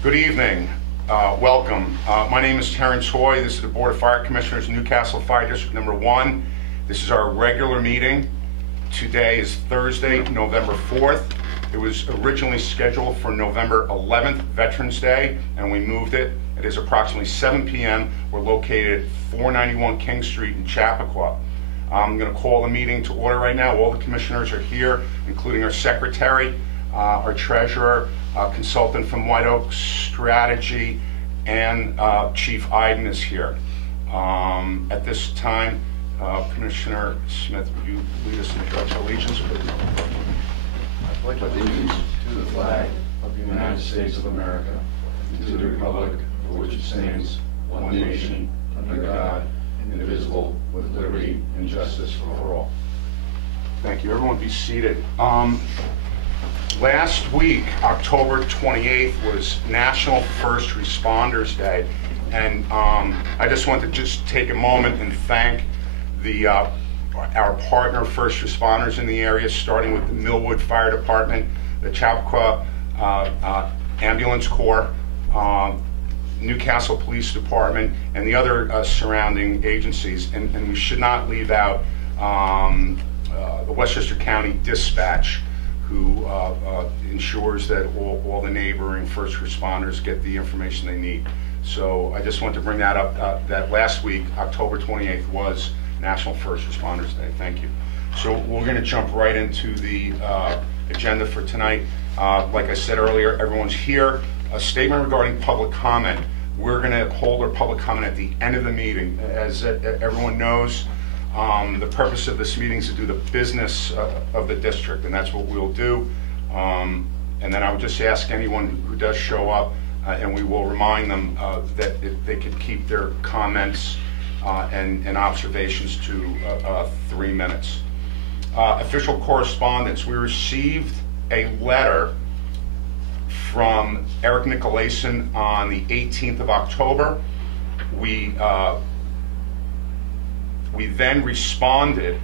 Good evening. Welcome. My name is Terrence Hoy. This is the Board of Fire Commissioners, Newcastle Fire District Number 1. This is our regular meeting. Today is Thursday, November 4th. It was originally scheduled for November 11th, Veterans Day, and we moved it. It is approximately 7 p.m. We're located at 491 King Street in Chappaqua. I'm going to call the meeting to order right now. All the commissioners are here, including our secretary, our treasurer, consultant from White Oak Strategy, and Chief Iden is here. At this time, Commissioner Smith, would you lead us in the Pledge of Allegiance, please? I pledge allegiance to the flag of the United States of America, and to the republic for which it stands, one nation, under God, indivisible, with liberty and justice for all. Thank you. Everyone be seated. Last week, October 28th, was National First Responders Day, and I just want to take a moment and thank our partner first responders in the area, starting with the Millwood Fire Department, the Chappaqua Ambulance Corps, Newcastle Police Department, and the other surrounding agencies. And we should not leave out the Westchester County Dispatch, who ensures that all the neighboring first responders get the information they need. So I just want to bring that up, that last week, October 28th, was National First Responders Day. Thank you. So we're going to jump right into the agenda for tonight. Like I said earlier, everyone's here. A statement regarding public comment. We're going to hold our public comment at the end of the meeting. As everyone knows, the purpose of this meeting is to do the business of the district, and that's what we'll do. And then I would just ask anyone who does show up, and we will remind them that if they could keep their comments and observations to 3 minutes. Official correspondence. We received a letter from Eric Nicolason on the 18th of October. We then responded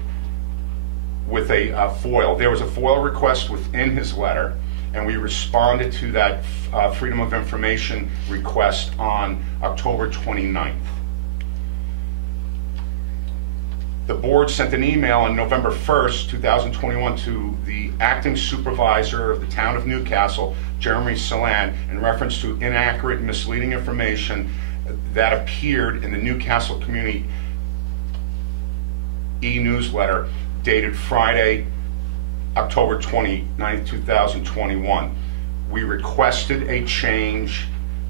with a FOIL. There was a FOIL request within his letter, and we responded to that Freedom of Information request on October 29th. The board sent an email on November 1st, 2021 to the acting supervisor of the town of Newcastle, Jeremy Siren, in reference to inaccurate and misleading information that appeared in the Newcastle Community e-newsletter dated Friday, October 29th, 2021. We requested a change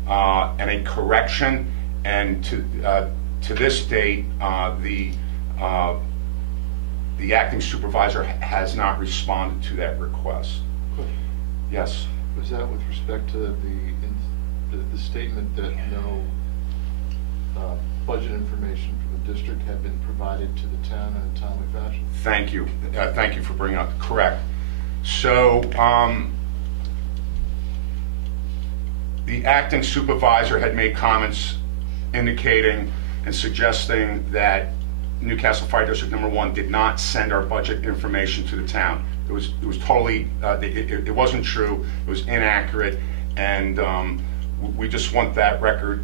and a correction, and to this date, the acting supervisor has not responded to that request. Yes? Was that with respect to the statement that no budget information from the district had been provided to the town in a timely fashion? Thank you. Thank you for bringing up. Correct. So the acting supervisor had made comments indicating and suggesting that Newcastle Fire District Number 1 did not send our budget information to the town. It was totally, it wasn't true, it was inaccurate, and we just want that record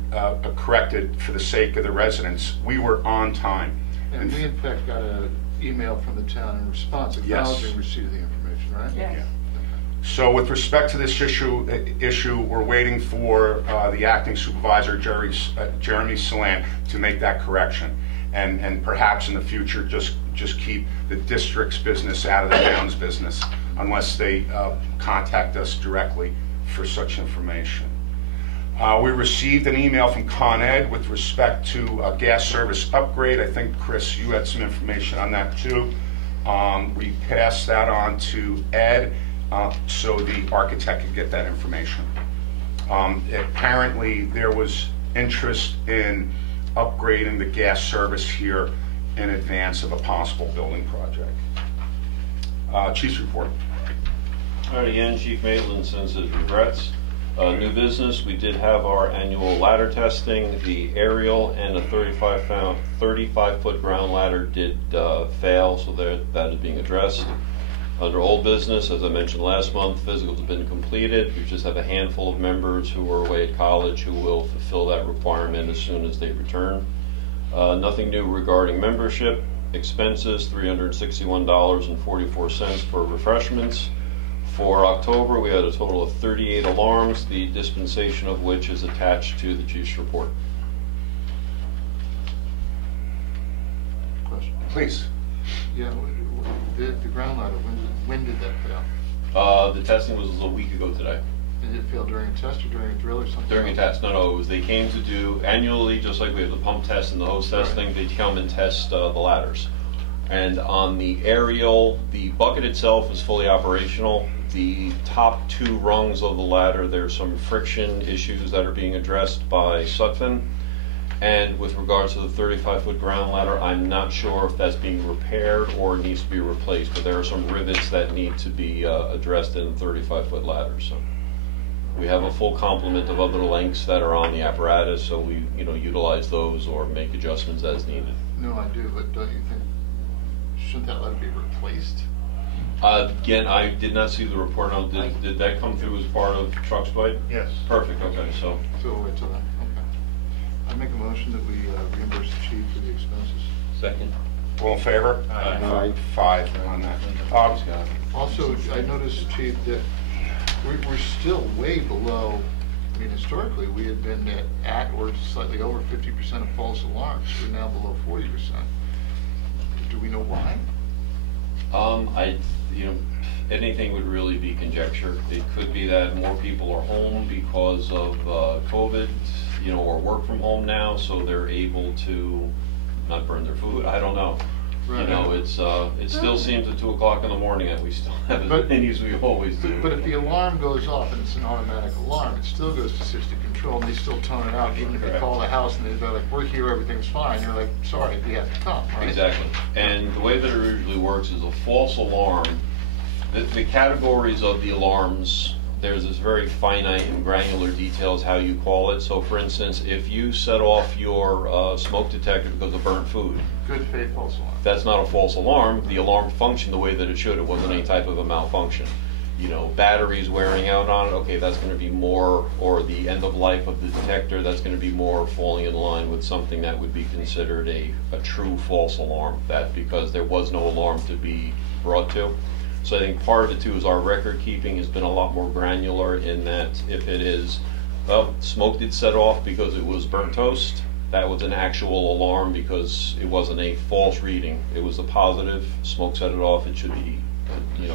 corrected for the sake of the residents. We were on time. And we in fact got an email from the town in response acknowledging receipt of the information, right? Yes. Yeah. So with respect to this issue, we're waiting for the acting supervisor, Jeremy Siren, to make that correction. And perhaps in the future just keep the district's business out of the town's business unless they contact us directly for such information. We received an email from Con Ed with respect to a gas service upgrade. I think, Chris, you had some information on that too. We passed that on to Ed so the architect could get that information. Apparently there was interest in upgrading the gas service here in advance of a possible building project. Chief's report. All right, again, Chief Maitland sends his regrets. New business, we did have our annual ladder testing. The aerial and a 35-foot ground ladder did fail, so that is being addressed. Under old business, as I mentioned last month, physicals have been completed. We just have a handful of members who are away at college who will fulfill that requirement as soon as they return. Nothing new regarding membership. Expenses, $361.44 for refreshments. For October, we had a total of 38 alarms, the dispensation of which is attached to the chief's report. Question. Please. Yeah, the ground ladder, when did that fail? The testing was a week ago today. Did it fail during a test or during a drill or something? During a test, no, it was, they came to do annually, just like we have the pump test and the hose testing, they come and test the ladders. And on the aerial, the bucket itself is fully operational. The top 2 rungs of the ladder, there's some friction issues that are being addressed by Sutphen. And with regards to the 35-foot ground ladder, I'm not sure if that's being repaired or needs to be replaced, but there are some rivets that need to be addressed in the 35-foot ladder. So we have a full complement of other lengths that are on the apparatus, so we utilize those or make adjustments as needed. No, I do, but don't you think, shouldn't that ladder be replaced? Again, I did not see the report. Did that come through as part of Truck's bite? Yes. Perfect, okay, so. So we'll wait till then, okay. I make a motion that we reimburse the chief for the expenses. Second. All in favor? Aye. 5 on that. Also, I noticed, Chief, that we're still way below, I mean, historically, we had been at or slightly over 50% of false alarms. We're now below 40%. Do we know why? Anything would really be conjecture. It could be that more people are home because of COVID, or work from home now, so they're able to not burn their food. I don't know. Right. It still seems at 2 o'clock in the morning that we still have as many as we always do. But if the alarm goes off and it's an automatic alarm, it still goes to system control and they still tone it out. Even if you call the house and they're like, we're here, everything's fine. You're like, sorry, you have to come, right? Exactly. And the way that it usually works is a false alarm. The categories of the alarms, there's this very finite and granular details how you call it. So for instance, if you set off your smoke detector because of burnt food, Good faith false alarm. that's not a false alarm. The alarm functioned the way that it should. It wasn't any type of a malfunction. Batteries wearing out on it, okay, that's going to be more, or the end of life of the detector, that's going to be more falling in line with something that would be considered a true false alarm, that because there was no alarm to be brought to. So I think part of it too is our record keeping has been a lot more granular in that if it is, well, smoke did set off because it was burnt toast, that was an actual alarm because it wasn't a false reading. It was a positive, smoke set it off, it should be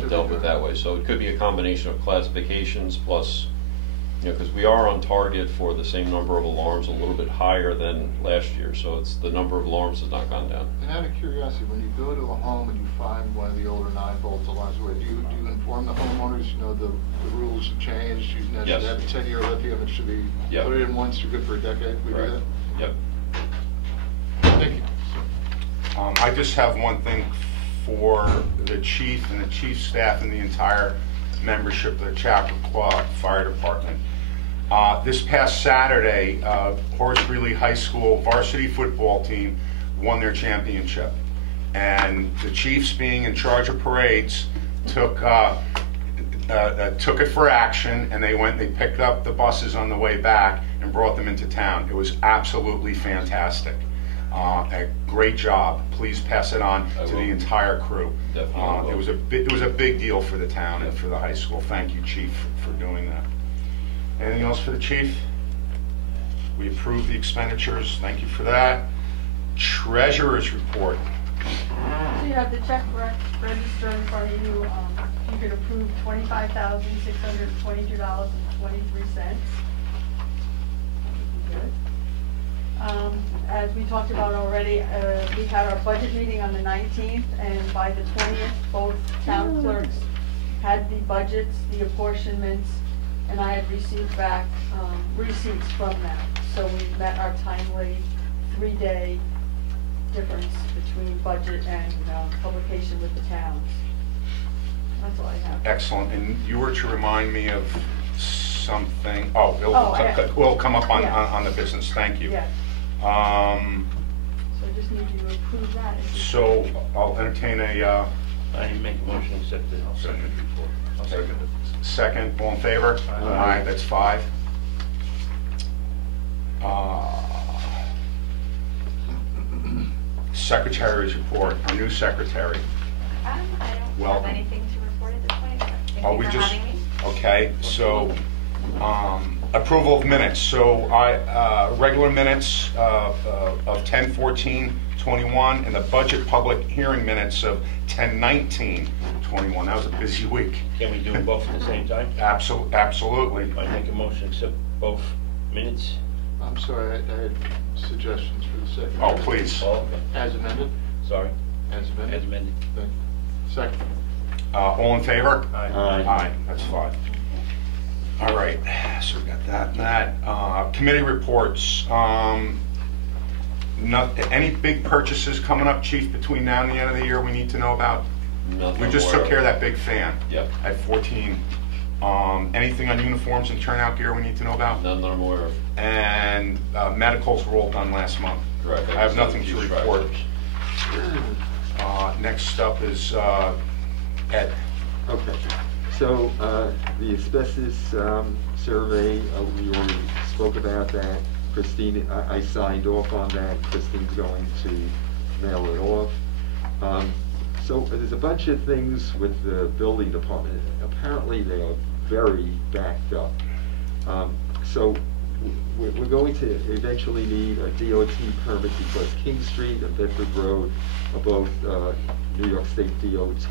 dealt with that way. So it could be a combination of classifications plus, because we are on target for the same number of alarms, a little bit higher than last year. So it's the number of alarms has not gone down. And out of curiosity, when you go to a home and you find one of the older 9-volt alarms, do you inform the homeowners, the rules have changed, you should Yes. have a 10-year lithium, it should be, Yep. put it in once, you're good for a decade, we do Right. that? Yep. Thank you. I just have one thing for the chief and the chief staff and the entire membership of the Chappaqua Fire Department. This past Saturday, Horace Greeley High School varsity football team won their championship. And the chiefs, being in charge of parades, took it for action, and they picked up the buses on the way back and brought them into town. It was absolutely fantastic. A great job. Please pass it on to the entire crew. Definitely. It was a big deal for the town and for the high school. Thank you, Chief, for doing that. Anything else for the chief? We approved the expenditures. Thank you for that. Treasurer's report. So you have the check register in front of you. You could approve $25,622.23. Good. As we talked about already, we had our budget meeting on the 19th, and by the 20th, both town clerks had the budgets, the apportionments, and I had received back receipts from them. So we met our timely 3-day difference between budget and publication with the towns. That's all I have. Excellent. And you were to remind me of something. It'll come up on the business. Thank you. Yes. So So I just need you to approve that. I'll entertain a I make a motion to accept the second report. I'll second it. Second, all in favor? Aye. That's 5. Secretary's report, our new secretary. I don't Welcome. have anything to report at this point, but thank Oh, you we for just, having me. okay, so, approval of minutes. So regular minutes of 10/14/21 and the budget public hearing minutes of 10/19/21. That was a busy week. Can we do them both at the same time? Absolutely. I make a motion to accept both minutes. I'm sorry, I had suggestions for the second. Oh, please. Oh, okay. As amended? Sorry, As amended? as amended. Thank you. Second. All in favor? Aye. Aye, that's 5. All right, so we got that and that. Committee reports. Any big purchases coming up, Chief, between now and the end of the year we need to know about? Nothing We just more. took care of that big fan. Yep. At 14. Anything on uniforms and turnout gear we need to know about? None that I'm aware of. And medicals were all done last month. Correct. I have nothing to Few report. stragglers. Next up is Ed. Okay, so the asbestos survey, we already spoke about that. Christine, I signed off on that. Christine's going to mail it off. So there's a bunch of things with the building department. Apparently they are very backed up. So we're going to eventually need a DOT permit because King Street and Bedford Road are both New York State DOT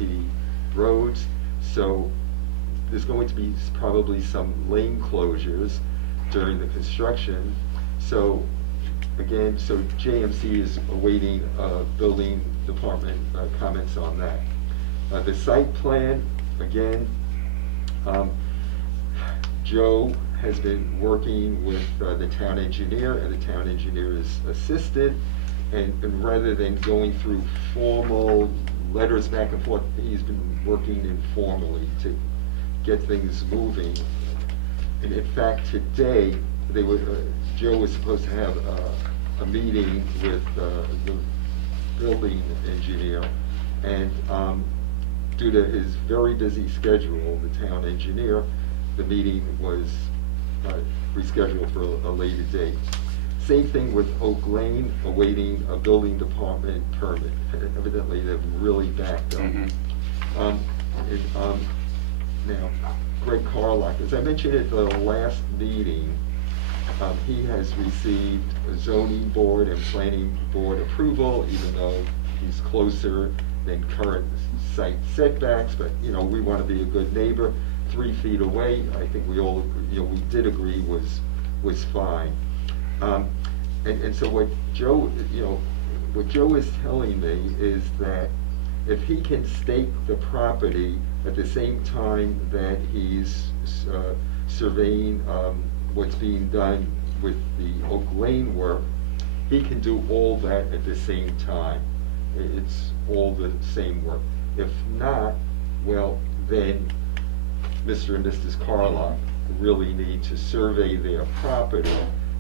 roads. So there's going to be probably some lane closures during the construction. So again, so JMC is awaiting building department comments on that. The site plan, again, Joe has been working with the town engineer, and the town engineer is assisted, and rather than going through formal letters back and forth, he's been working informally to get things moving. And in fact, today, Joe was supposed to have a meeting with the building engineer, and due to his very busy schedule, the town engineer, the meeting was rescheduled for a later date. Same thing with Oak Lane, awaiting a building department permit. Evidently, they've really backed up. Now, Greg Carlock, as I mentioned at the last meeting, he has received a zoning board and planning board approval, even though he's closer than current site setbacks, but, you know, we want to be a good neighbor. 3 feet away, I think we all, you know, we did agree was fine. And so what Joe, you know, what Joe is telling me is that if he can stake the property at the same time that he's surveying what's being done with the Oak Lane work, he can do all that at the same time. It's all the same work. If not, well, then Mr. and Mrs. Carlock really need to survey their property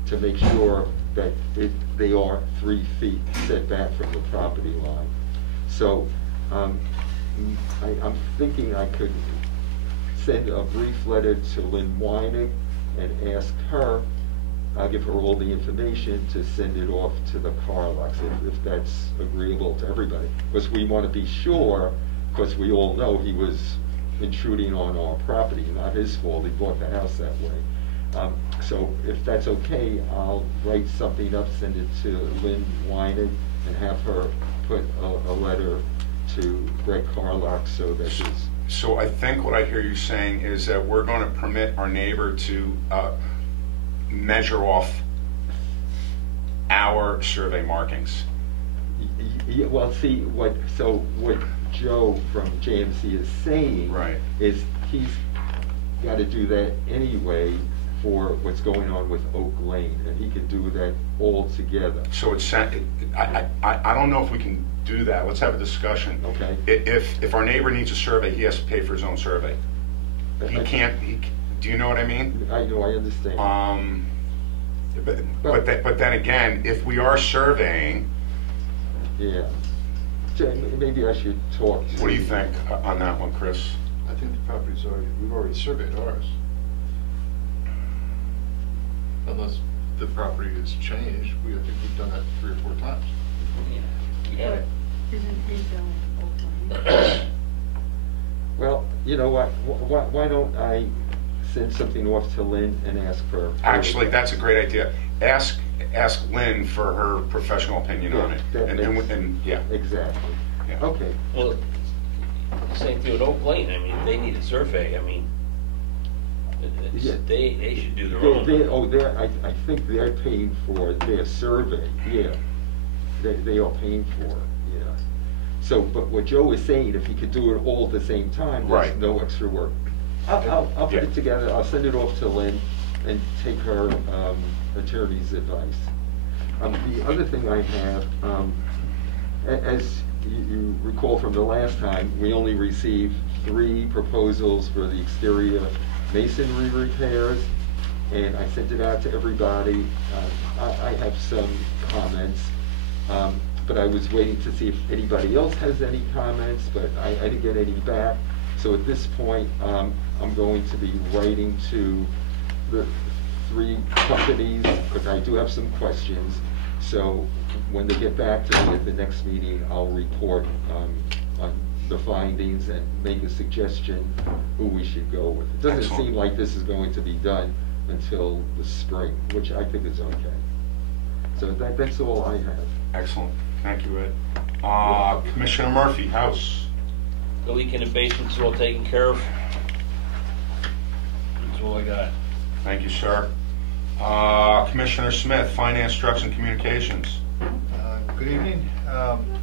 to make sure that they are 3 feet set back from the property line. So I'm thinking I could send a brief letter to Lynn Weinig and ask her, I'll give her all the information to send it off to the Carlocks, if that's agreeable to everybody. Because we want to be sure, because we all know he was intruding on our property, not his fault, he bought the house that way. So if that's okay, I'll write something up, send it to Lynn Weinig, and have her put a letter to Greg Carlock so that his... So I think what I hear you saying is that we're going to permit our neighbor to measure off our survey markings. Well, see, what Joe from JMC is saying is he's got to do that anyway for what's going on with Oak Lane, and he can do that all together. So I don't know if we can do that. Let's have a discussion. Okay. If our neighbor needs a survey, he has to pay for his own survey. He can't. Do you know what I mean? I know. I understand. But then again, if we are surveying, yeah. maybe I should talk to... What do you think on that one, Chris? I think the property's already, we've already surveyed ours. Unless the property has changed, I think we've done that 3 or 4 times. We had it. Isn't he the old one? Well, you know what, why don't I send something off to Lynn and ask for... Actually, that's a great idea. Ask Lynn for her professional opinion on it. Yeah. Exactly. Yeah. Okay. Well, same thing with Oak Lane, I mean, they need a survey, I mean, Yeah. they should do their own. I think they're paying for their survey, yeah. They are paying for it, yeah. So, but what Joe is saying, if he could do it all at the same time, there's Right. no extra work. I'll put Yeah. it together, I'll send it off to Lynn and take her attorney's advice. The other thing I have, as you recall from the last time, we only received 3 proposals for the exterior masonry repairs, and I sent it out to everybody. I have some comments, but I was waiting to see if anybody else has any comments, but I didn't get any back. So at this point, I'm going to be writing to the 3 companies, because I do have some questions. So when they get back to me at the next meeting, I'll report on the findings and make a suggestion who we should go with. It doesn't Excellent. seem like this is going to be done until the spring, which I think is okay. So that's all I have. Excellent. Thank you, Ed. Commissioner Murphy, House. The leak in the basement's all taken care of. That's all I got. Thank you, sir. Commissioner Smith, Finance, Trucks, and Communications. Good evening.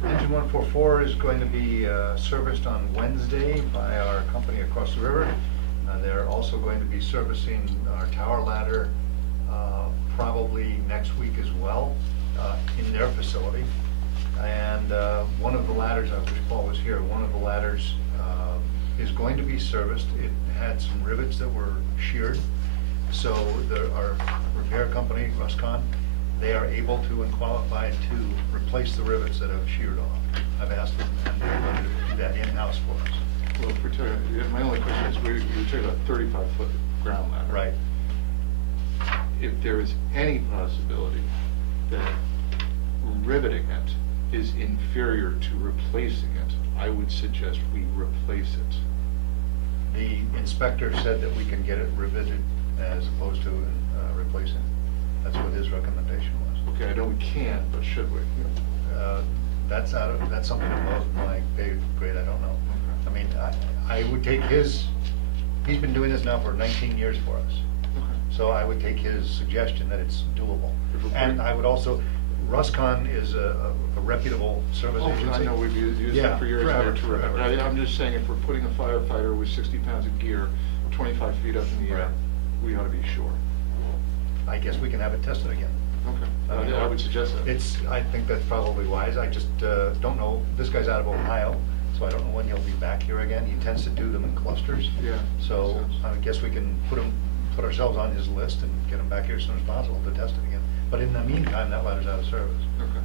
Engine 144 is going to be serviced on Wednesday by our company across the river. They're also going to be servicing our tower ladder probably next week as well in their facility. And one of the ladders, I wish Paul was here, one of the ladders is going to be serviced. It had some rivets that were sheared. So our repair company, Ruscon, they are able to and qualified to replace the rivets that have sheared off. I've asked them, and they're going to do that in-house for us. Well, if we're talking, my only question is, we're talking about 35-foot ground ladder. Right. If there is any possibility that riveting it is inferior to replacing it, I would suggest we replace it. The inspector said that we can get it riveted as opposed to replacing. That's what his recommendation was. Okay, I know we can, but should we? That's something above my pay grade, I don't know. I mean, I would take he's been doing this now for 19 years for us. Okay. So I would take his suggestion that it's doable. And I would also, Ruscon is a reputable service agency. I know we've used Yeah, them for years, forever, they're terrific. forever. I'm just saying, if we're putting a firefighter with 60 pounds of gear, 25 feet up in the air, Right. we ought to be sure. I guess we can have it tested again. Okay, I would suggest that. I think that's probably wise. I just don't know. This guy's out of Ohio, so I don't know when he'll be back here again. He tends to do them in clusters. Yeah. So makes sense. I guess we can put ourselves on his list and get him back here as soon as possible to test it again. But in the meantime, that ladder's out of service. Okay.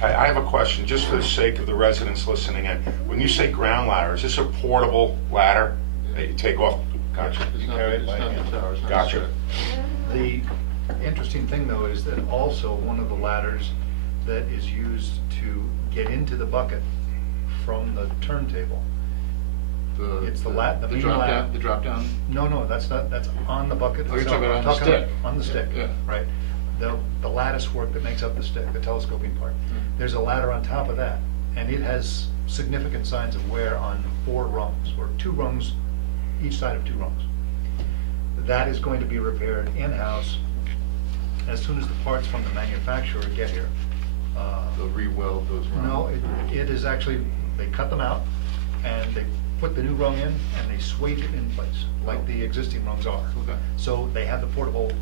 So, I have a question, just for the sake of the residents listening in. When you say ground ladder, is this a portable ladder that you take off? Gotcha. It's You not, carry it it's by not hand. the tower, it's not Gotcha. set. The interesting thing, though, is that also one of the ladders that is used to get into the bucket from the turntable. It's the main drop ladder. down, the drop down. No, that's on the bucket. Oh, you're itself. talking I'm about on the stick. On the stick, Yeah. right. The lattice work that makes up the stick, the telescoping part. There's a ladder on top of that, and it has significant signs of wear on 4 rungs, or 2 rungs, each side of 2 rungs. That is going to be repaired in-house as soon as the parts from the manufacturer get here. They'll re-weld those rungs. No, it is actually, they cut them out, and they put the new rung in, and they swage it in place, like the existing rungs are. Okay. So they have the portable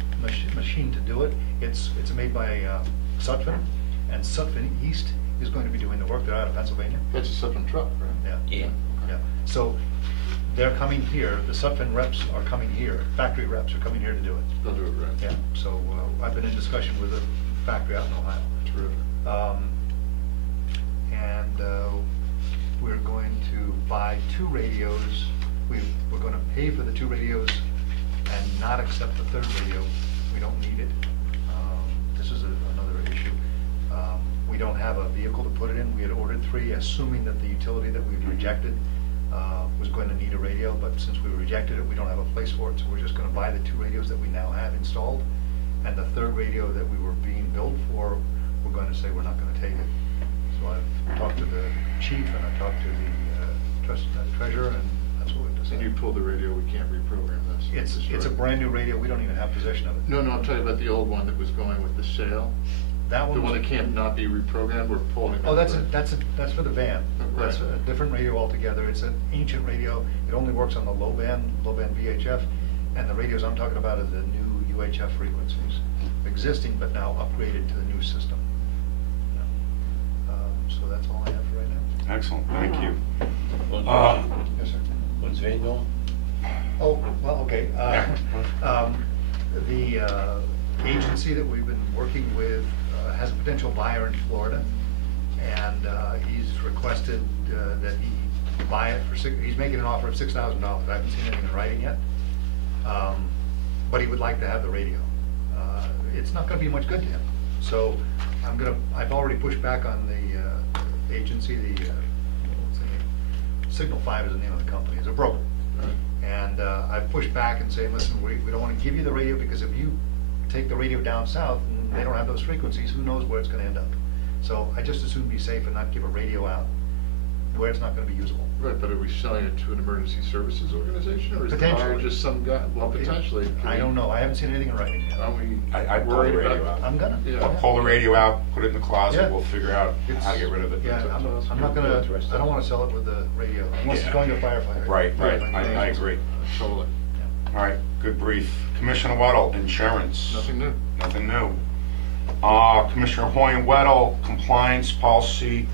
machine to do it. It's made by Sutphen, and Sutphen East is going to be doing the work. They're out of Pennsylvania. That's a Sutton truck, right? Yeah. Yeah. So they're coming here, the Sutphen reps are coming here, factory reps are coming here to do it. They'll do it right. Yeah, so I've been in discussion with a factory out in Ohio. Terrific. And buy 2 radios. We're going to pay for the 2 radios and not accept the 3rd radio. We don't need it. This is another issue. We don't have a vehicle to put it in. We had ordered 3, assuming that the utility that we'd rejected was going to need a radio, but since we rejected it, we don't have a place for it, so we're just going to buy the 2 radios that we now have installed. And the 3rd radio that we were being billed for, we're going to say we're not going to take it. So I've talked to the chief and I talked to the treasurer, and that's what we've decided. And you pulled the radio, we can't reprogram this. It's a brand new radio, we don't even have possession of it. No, I'm talking about the old one that was going with the sale. That The one one was- that can't not be reprogrammed, we're pulling it. Oh, that's for the van. Right. That's a different radio altogether. It's an ancient radio. It only works on the low band VHF, and the radios I'm talking about are the new UHF frequencies, existing but now upgraded to the new system. So that's all I have for right now. Excellent, thank you. Yes, sir. What's Van doing? Oh, well, okay. The agency that we've been working with has a potential buyer in Florida, and he's requested that he buy it for he's making an offer of $6,000. I haven't seen anything in writing yet, but he would like to have the radio. It's not going to be much good to him, so I've already pushed back on the agency. What's the name? Signal 5 is the name of the company. It's a broker. And I've pushed back and saying, listen, we don't want to give you the radio, because if you take the radio down south and they don't have those frequencies, who knows where it's going to end up. So I just as soon be safe and not give a radio out where it's not going to be usable. Right, but are we selling it to an emergency services organization, or is the buyer Potentially. just some guy? Well, potentially. I don't know. I haven't seen anything in writing yet. Are we I'd pull the worried radio about? out. I'm gonna. Yeah. I'll pull the radio out, put it in the closet, Yeah. we'll figure out how to get rid of it. Yeah, I'm not gonna, I don't want to sell it with the radio unless it's Yeah. going to a firefighter. Right, I agree. Totally. All right, good brief. Commissioner Weddle, insurance. Nothing new. Nothing new. Commissioner Hoy and Weddle, compliance policy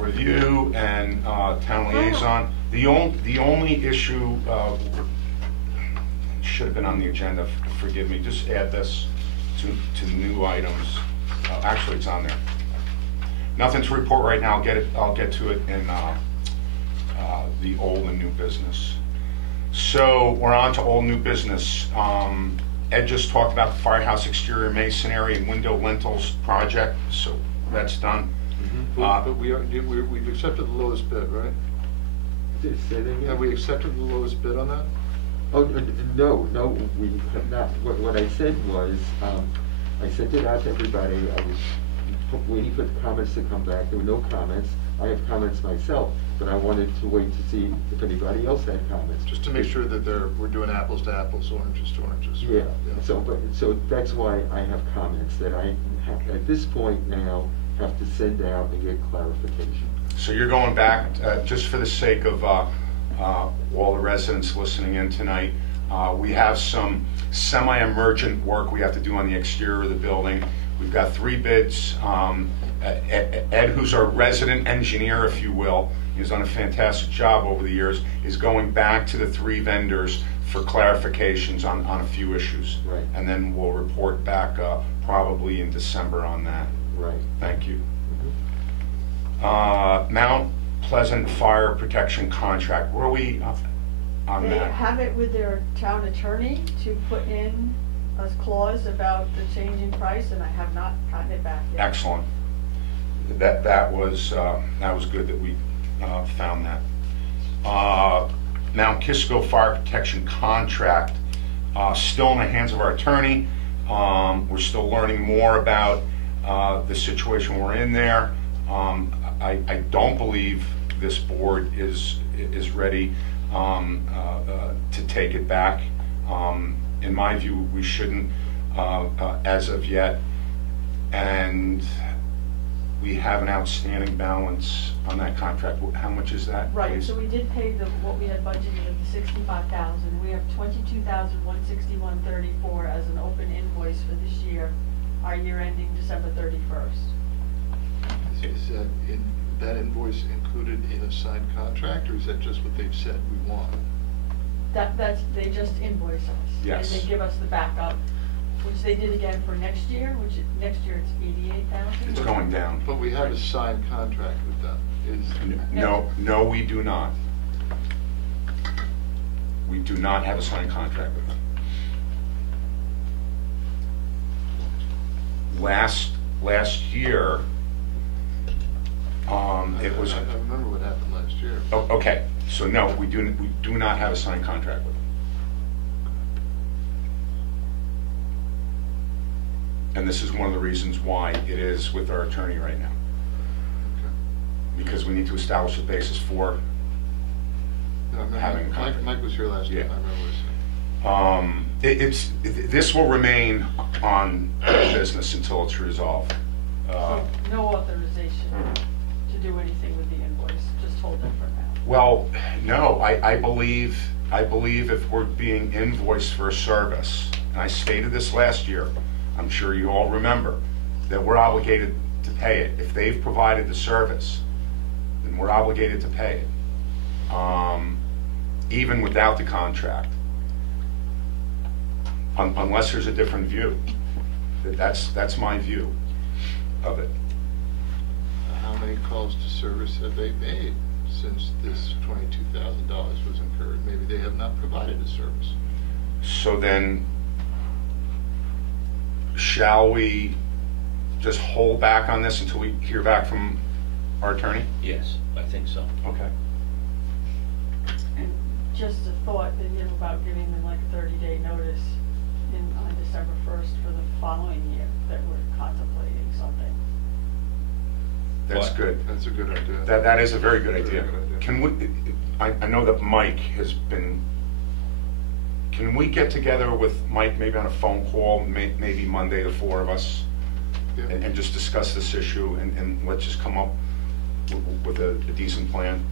review and town liaison. The only issue should have been on the agenda. Forgive me. Just add this to new items. Actually, it's on there. Nothing to report right now. I'll get to it in the old and new business. So we're on to old new business. Ed just talked about the firehouse exterior masonry and window lintels project, so that's done. But we've accepted the lowest bid, right? Say that again? Have we accepted the lowest bid on that? Oh, no, we have not. What I said was, I sent it out to everybody. I was waiting for the comments to come back. There were no comments. I have comments myself, but I wanted to wait to see if anybody else had comments. Just to make sure that we're doing apples to apples, oranges to oranges. Yeah, so that's why I have comments that I have, at this point now, have to send out and get clarification. So you're going back, just for the sake of all the residents listening in tonight, we have some semi-emergent work we have to do on the exterior of the building. We've got 3 bids. Ed, who's our resident engineer, if you will, he's done a fantastic job over the years, is going back to the 3 vendors for clarifications on a few issues. Right. And then we'll report back probably in December on that. Right. Thank you. Mount Pleasant Fire Protection Contract, where are we on They that? have it with their town attorney to put in a clause about the change in price, and I have not gotten it back yet. Excellent. That was good that we found that. Mount Kisco Fire Protection Contract, still in the hands of our attorney. We're still learning more about the situation we're in there. I don't believe this board is ready to take it back. In my view, we shouldn't as of yet. And we have an outstanding balance on that contract. How much is that, Right, please? so we did pay what we had budgeted of the $65,000. We have $22,161.34 as an open invoice for this year, our year ending December 31st. Is that invoice included in a signed contract, or is that just what they've said we want? They just invoice us. Yes. And they give us the backup which they did again for next year, next year it's 88,000. It's going down. But we have a signed contract with them. No, we do not. We do not have a signed contract with them. Last year, it was. I remember what happened last year. Oh, okay, so no, we do not have a signed contract with them. And this is one of the reasons why it is with our attorney right now. Because we need to establish a basis for No, I remember having a contract. Mike was here last time, Yeah. I remember what he said. This will remain on business until it's resolved. So no authorization to do anything with the invoice, just hold it for now. Well, no, I believe if we're being invoiced for a service, and I stated this last year, I'm sure you all remember, that we're obligated to pay it. If they've provided the service, then we're obligated to pay it, even without the contract, unless there's a different view. That's my view of it. How many calls to service have they made since this $22,000 was incurred? Maybe they have not provided a service. So then, shall we just hold back on this until we hear back from our attorney? Yes, I think so. Okay. And just a thought that, about giving them like a 30-day notice on December 1st for the following year, that we're contemplating something. That's What? good. That's a good idea. That is a very good idea. Very good idea. Can we, I know that Mike has been, can we get together with Mike maybe on a phone call, maybe Monday, the four of us, Yeah. and just discuss this issue, and let's just come up with a decent plan?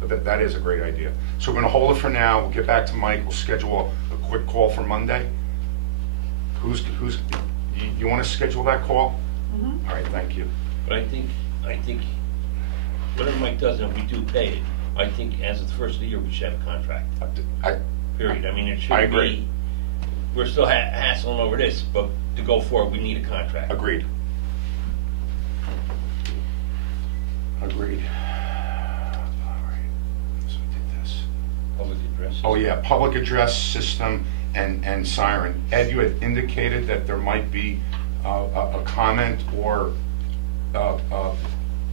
But that is a great idea. So we're gonna hold it for now, we'll get back to Mike, we'll schedule a quick call for Monday. You wanna schedule that call? Mm-hmm. All right, thank you. But I think, whatever Mike does, and if we do pay it, I think as of the first of the year, we should have a contract, period. I mean, it I shouldn't agree. be, we're still hassling over this, but to go forward, we need a contract. Agreed. Agreed. All right, so we did this. Public address. Oh, yeah, public address system and Siren. Ed, you had indicated that there might be a comment or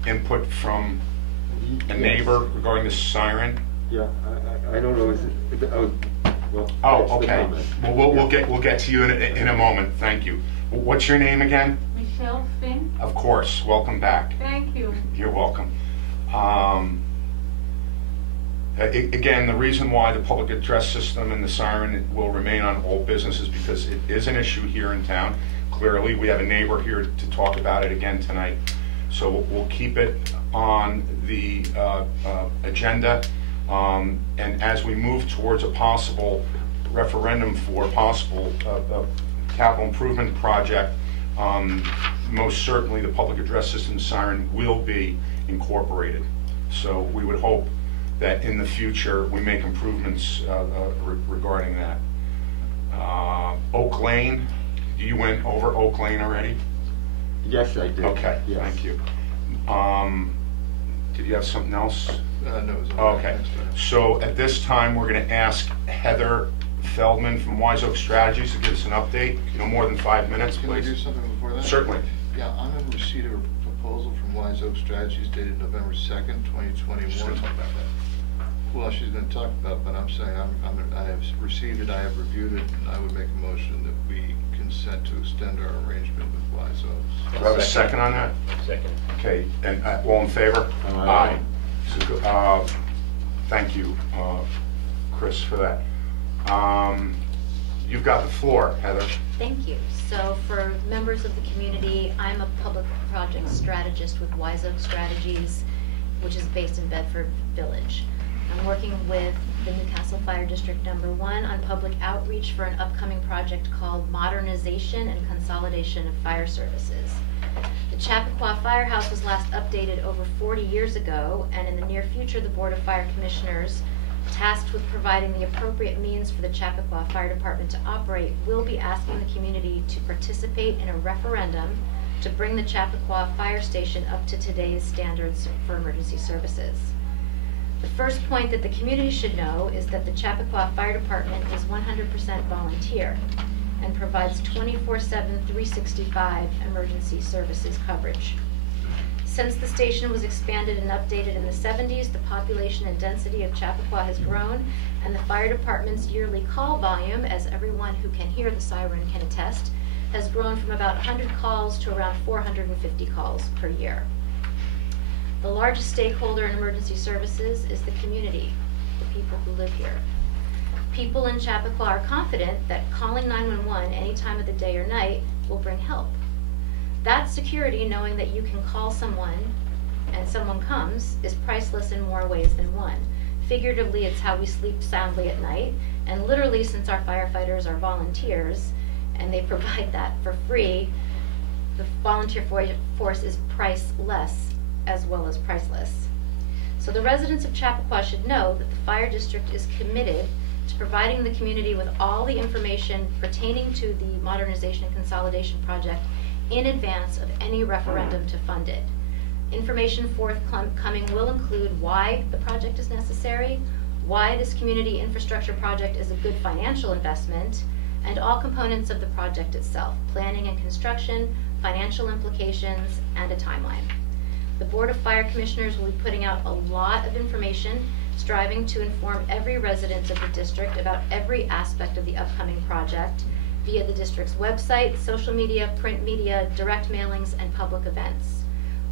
input from a neighbor regarding the Siren. Yeah, I don't know, is it, well. Oh, that's the okay. comment. Well, we'll get to you in a moment. Thank you. What's your name again? Michelle Finn. Of course. Welcome back. Thank you. You're welcome. Again, the reason why the public address system and the Siren will remain on old business is because it is an issue here in town. Clearly, we have a neighbor here to talk about it again tonight. So we'll keep it on the agenda. And as we move towards a possible referendum for a possible capital improvement project, most certainly the public address system Siren will be incorporated. So we would hope that in the future we make improvements regarding that. Oak Lane, you went over Oak Lane already? Yes, I did. Okay, Yes. thank you. Did you have something else? No, it was on that Okay, next item. so at this time, we're going to ask Heather Feldman from Wise Oak Strategies to give us an update. No more than 5 minutes, Can I do please. something before that? Certainly. Yeah, I'm in receipt of a proposal from Wise Oak Strategies dated November 2nd, 2021. She's going to talk about that. Well, she's going to talk about, but I'm saying I have received it, I have reviewed it, and I would make a motion that we consent to extend our arrangement with Wise Oaks. Do I have a second on that? Second. Okay, and all in favor? Aye. So, thank you, Chris, for that. You've got the floor, Heather. Thank you. So for members of the community, I'm a public project strategist with Wise Oak Strategies, which is based in Bedford Village. I'm working with the Newcastle Fire District #1 on public outreach for an upcoming project called Modernization and Consolidation of Fire Services. The Chappaqua Firehouse was last updated over 40 years ago, and in the near future, the Board of Fire Commissioners tasked with providing the appropriate means for the Chappaqua Fire Department to operate, will be asking the community to participate in a referendum to bring the Chappaqua Fire Station up to today's standards for emergency services. The first point that the community should know is that the Chappaqua Fire Department is 100% volunteer and provides 24/7, 365 emergency services coverage. Since the station was expanded and updated in the 70s, the population and density of Chappaqua has grown, and the fire department's yearly call volume, as everyone who can hear the siren can attest, has grown from about 100 calls to around 450 calls per year. The largest stakeholder in emergency services is the community, the people who live here. People in Chappaqua are confident that calling 911 any time of the day or night will bring help. That security, knowing that you can call someone and someone comes, is priceless in more ways than one. Figuratively, it's how we sleep soundly at night, and literally, since our firefighters are volunteers and they provide that for free, the volunteer force is priceless as well as priceless. So the residents of Chappaqua should know that the fire district is committed to providing the community with all the information pertaining to the modernization and consolidation project in advance of any referendum to fund it. Information forthcoming will include why the project is necessary, why this community infrastructure project is a good financial investment, and all components of the project itself, planning and construction, financial implications, and a timeline. The Board of Fire Commissioners will be putting out a lot of information, striving to inform every resident of the district about every aspect of the upcoming project via the district's website, social media, print media, direct mailings, and public events.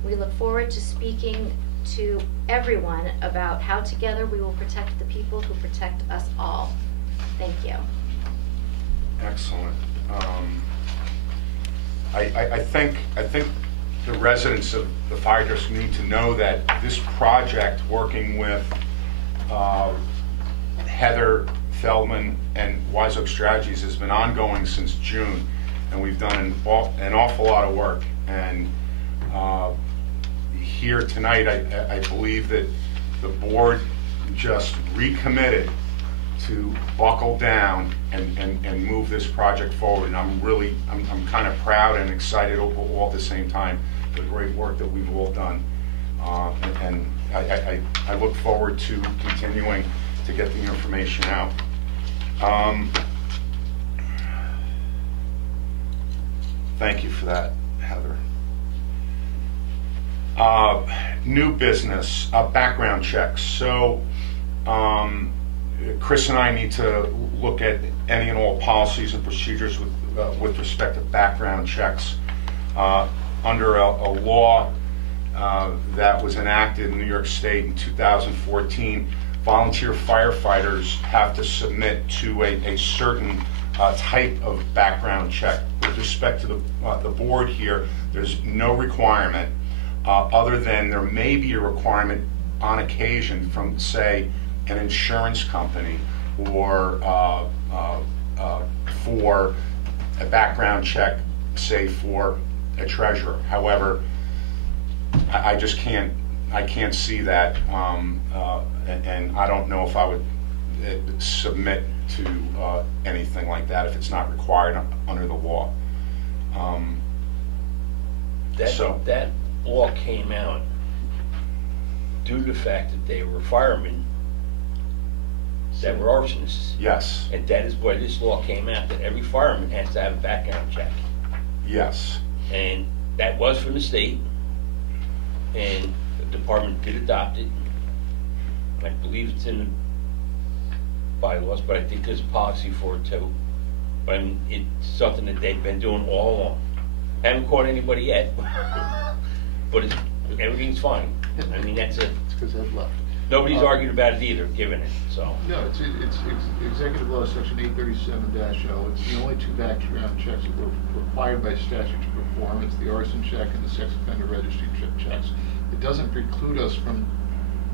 We look forward to speaking to everyone about how together we will protect the people who protect us all. Thank you. Excellent. I think the residents of the fire district need to know that this project, working with Heather Feldman and Wise Oak Strategies, has been ongoing since June, and we've done an awful lot of work. And here tonight, I believe that the board just recommitted to buckle down and move this project forward. And I'm kind of proud and excited all at the same time for the great work that we've all done. And I look forward to continuing to get the information out. Thank you for that, Heather. New business, background checks. So Chris and I need to look at any and all policies and procedures with respect to background checks. Under a law that was enacted in New York State in 2014, volunteer firefighters have to submit to a certain type of background check. With respect to the board here, there's no requirement other than there may be a requirement on occasion from, say, an insurance company or for a background check, say, for a treasurer. However, I just can't see that, and I don't know if I would submit to anything like that if it's not required under the law. That law came out due to the fact that they were firemen that were arsonists. Yes. And that is why this law came out, that every fireman has to have a background check. Yes. And that was from the state, and the department did adopt it. I believe it's in the bylaws, but I think there's a policy for it too. But I mean, it's something that they've been doing all along. Haven't caught anybody yet, but everything's fine. I mean, that's it. It's because Ed left. Nobody's argued about it either, given it, so. No, it's Executive Law, Section 837-0. It's the only two background checks that were required by statute to perform. It's the arson check and the sex offender registry checks. It doesn't preclude us from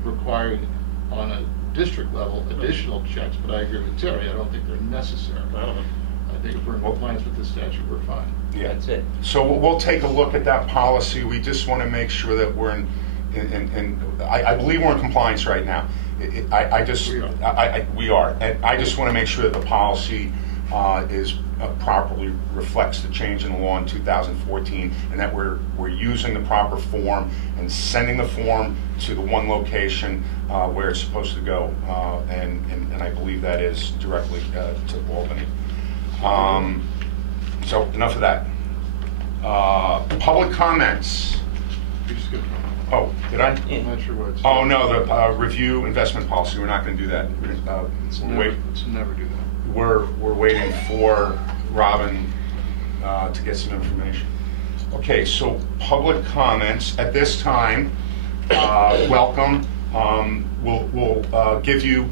requiring on a district level additional checks, but I agree with Terry. I don't think they're necessary. I think if we're in compliance with the statute, we're fine. Yeah, that's it. So we'll take a look at that policy. We just want to make sure that we're I believe we're in compliance right now, we are. And I just want to make sure that the policy is properly reflects the change in the law in 2014, and that we're using the proper form and sending the form to the one location where it's supposed to go, and I believe that is directly to Albany. So enough of that. Public comments. You skipped one. Oh, did I? I'm not sure what it's. Oh, no, the review investment policy, we're not going to do that. Let's We're never do that. we're waiting for Robin to get some information. Okay, so public comments. At this time, welcome. We'll give you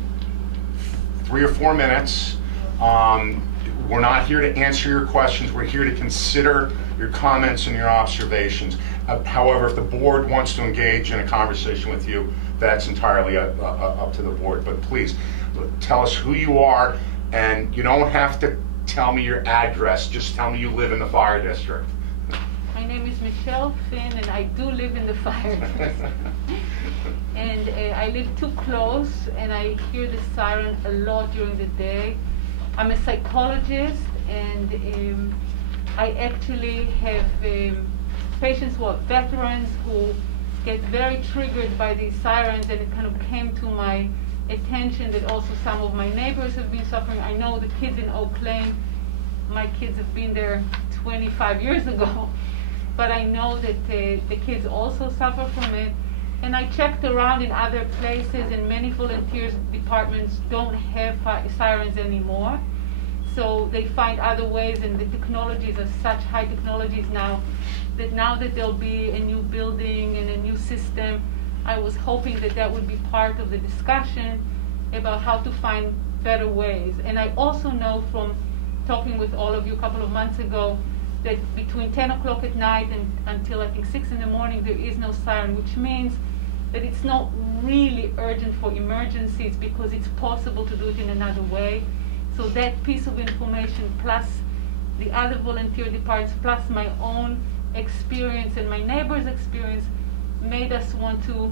3 or 4 minutes. We're not here to answer your questions. We're here to consider your comments and your observations. However, if the board wants to engage in a conversation with you, that's entirely up to the board. But please, tell us who you are, and you don't have to tell me your address. Just tell me you live in the fire district. My name is Michelle Finn, and I do live in the fire district. And I live too close, and I hear the siren a lot during the day. I'm a psychologist, and I actually have patients who are veterans who get very triggered by these sirens, and it kind of came to my attention that also some of my neighbors have been suffering. I know the kids in Oak Lane, my kids have been there 25 years ago, but I know that the kids also suffer from it. And I checked around in other places, and many volunteers departments don't have sirens anymore. So they find other ways, and the technologies are such high technologies now that there'll be a new building and a new system. I was hoping that that would be part of the discussion about how to find better ways. And I also know from talking with all of you a couple of months ago that between 10 o'clock at night and until I think 6 in the morning there is no siren, which means that it's not really urgent for emergencies because it's possible to do it in another way. So that piece of information plus the other volunteer departments plus my own experience and my neighbor's experience made us want to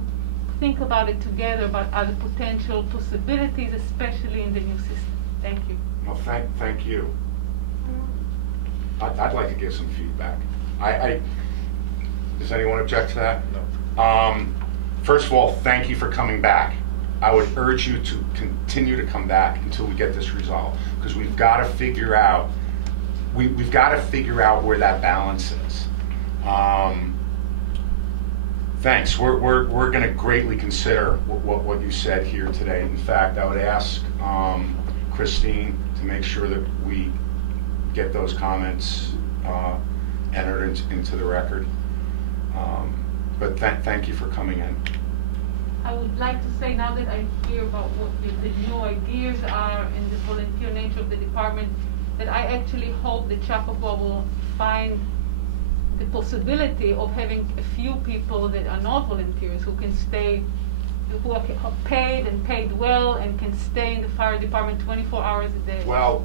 think about it together, about other potential possibilities, especially in the new system. Thank you. Well, thank you. I'd like to give some feedback. Does anyone object to that? No. First of all, thank you for coming back. I would urge you to continue to come back until we get this resolved, because we've got to figure out where that balance is. Thanks. We're going to greatly consider what you said here today. In fact, I would ask Christine to make sure that we get those comments entered into the record. But thank you for coming in. I would like to say, now that I hear about what the new ideas are and the volunteer nature of the department, that I actually hope that Chappaqua will find the possibility of having a few people that are not volunteers who can stay, who are paid and paid well and can stay in the fire department 24 hours a day. Well,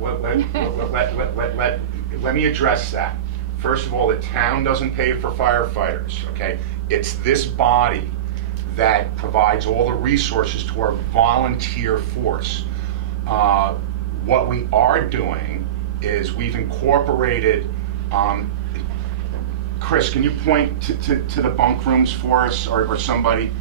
let me address that. First of all, the town doesn't pay for firefighters, okay? It's this body that provides all the resources to our volunteer force. What we are doing is we've incorporated, Chris, can you point to the bunk rooms for us, or somebody?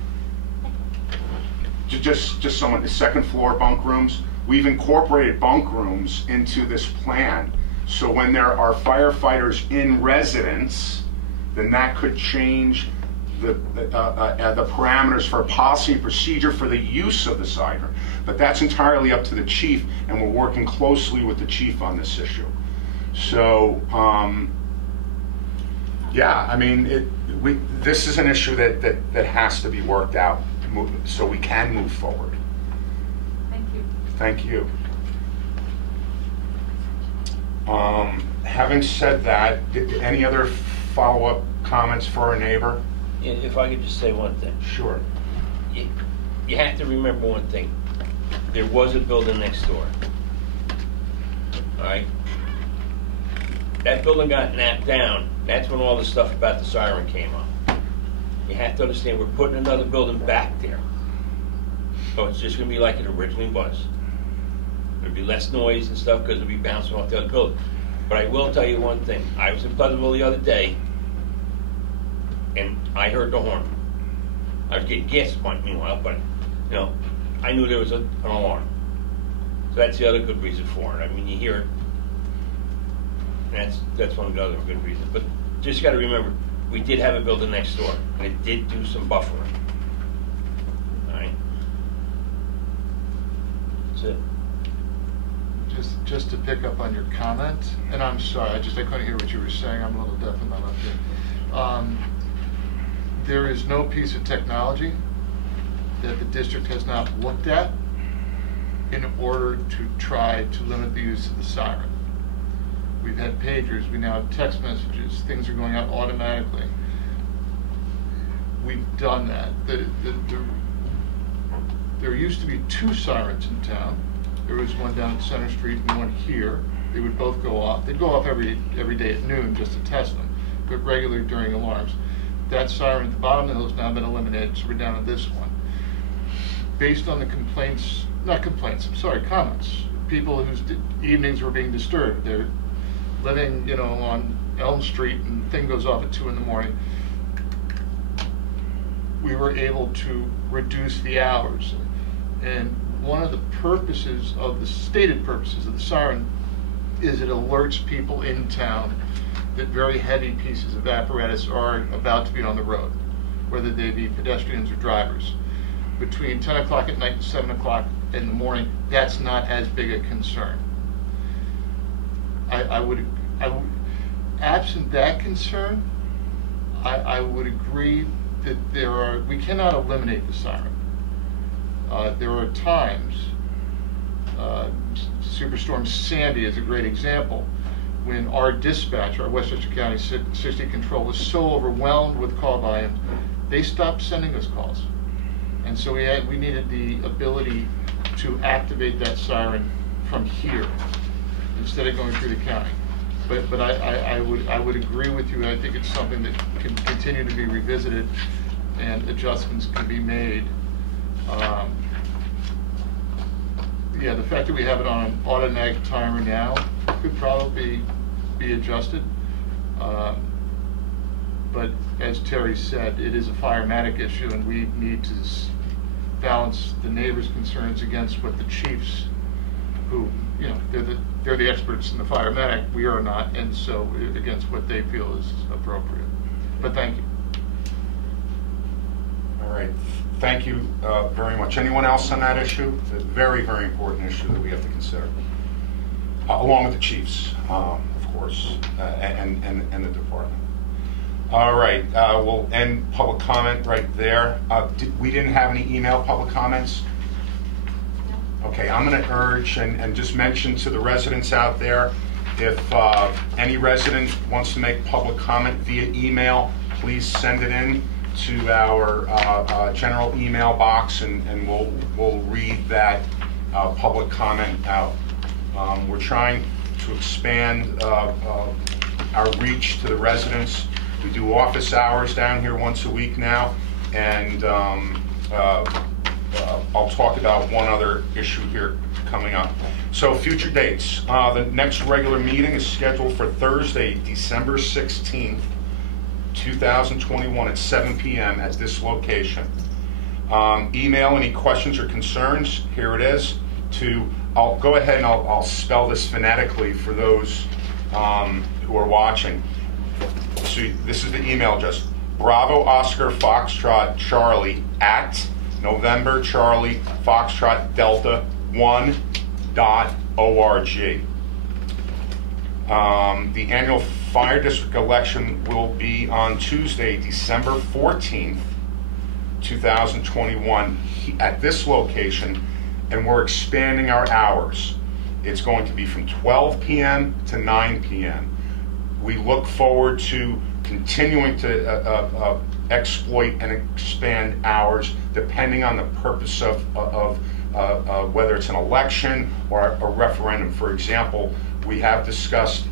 Just someone, the second floor bunk rooms. We've incorporated bunk rooms into this plan, so when there are firefighters in residence, then that could change the parameters for policy and procedure for the use of the siren. But that's entirely up to the chief, and we're working closely with the chief on this issue. So, yeah, I mean, this is an issue that has to be worked out so we can move forward. Thank you. Thank you. Having said that, any other follow-up comments for our neighbor? If I could just say one thing. Sure. You have to remember one thing. There was a building next door. All right? That building got knocked down. That's when all the stuff about the siren came up. You have to understand we're putting another building back there. So it's just gonna be like it originally was. There'll be less noise and stuff because it'll be bouncing off the other building. But I will tell you one thing. I was in Pleasantville the other day, and I heard the horn. I was getting gas meanwhile, but, you know, I knew there was an alarm. So that's the other good reason for it. I mean, you hear it. That's one of the other good reasons. But just got to remember, we did have a building next door, and it did do some buffering. All right. That's it. Just to pick up on your comment, and I'm sorry, I couldn't hear what you were saying. I'm a little deaf in my left ear. There is no piece of technology that the district has not looked at in order to try to limit the use of the siren. We've had pagers, we now have text messages, things are going out automatically. We've done that. There used to be 2 sirens in town. There was one down at Center Street and one here. They would both go off. They'd go off every day at noon just to test them, but regularly during alarms. That siren at the bottom of the hill has now been eliminated, so we're down to this one. Based on the comments. People whose evenings were being disturbed. They're living, on Elm Street, and the thing goes off at 2 in the morning. We were able to reduce the hours. And one of the stated purposes of the siren is it alerts people in town that very heavy pieces of apparatus are about to be on the road, whether they be pedestrians or drivers. Between 10 o'clock at night and 7 o'clock in the morning, that's not as big a concern. I would absent that concern, I would agree that we cannot eliminate the siren. There are times, Superstorm Sandy is a great example, when our dispatch, our Westchester County 60 control, was so overwhelmed with call volume, they stopped sending us calls. And so we needed the ability to activate that siren from here instead of going through the county. But I would agree with you. I think it's something that can continue to be revisited and adjustments can be made. Yeah, the fact that we have it on an automatic timer now could probably be adjusted. But as Terry said, it is a firematic issue, and we need to balance the neighbors' concerns against what the chiefs, who, they're the experts in the firematic, we are not, and so against what they feel is appropriate. But thank you. All right. Thank you very much. Anyone else on that issue? It's a very, very important issue that we have to consider, along with the chiefs, of course, and the department. All right, we'll end public comment right there. We didn't have any email public comments? Okay, I'm going to urge and just mention to the residents out there, if any resident wants to make public comment via email, please send it in to our general email box, and we'll read that public comment out. We're trying to expand our reach to the residents. We do office hours down here once a week now, and I'll talk about one other issue here coming up. So future dates. The next regular meeting is scheduled for Thursday, December 16th, 2021 at 7 p.m. at this location. Email any questions or concerns, here it is, I'll go ahead and I'll spell this phonetically for those who are watching. So this is the email address: Bravo Oscar Foxtrot Charlie @ November Charlie Foxtrot Delta 1.org. The annual fire district election will be on Tuesday, December 14th, 2021 at this location, and we're expanding our hours. It's going to be from 12 p.m. to 9 p.m. We look forward to continuing to exploit and expand hours depending on the purpose of whether it's an election or a referendum. For example, we have discussed,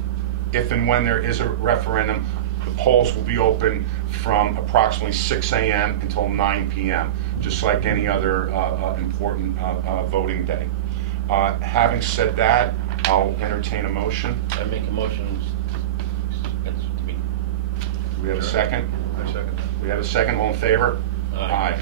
if and when there is a referendum, The polls will be open from approximately 6 a.m. until 9 p.m., just like any other important voting day. Having said that, I'll entertain a motion. I make a motion to dispense with the meeting. Do we have a second? I second that. We have a second. All in favor? Aye.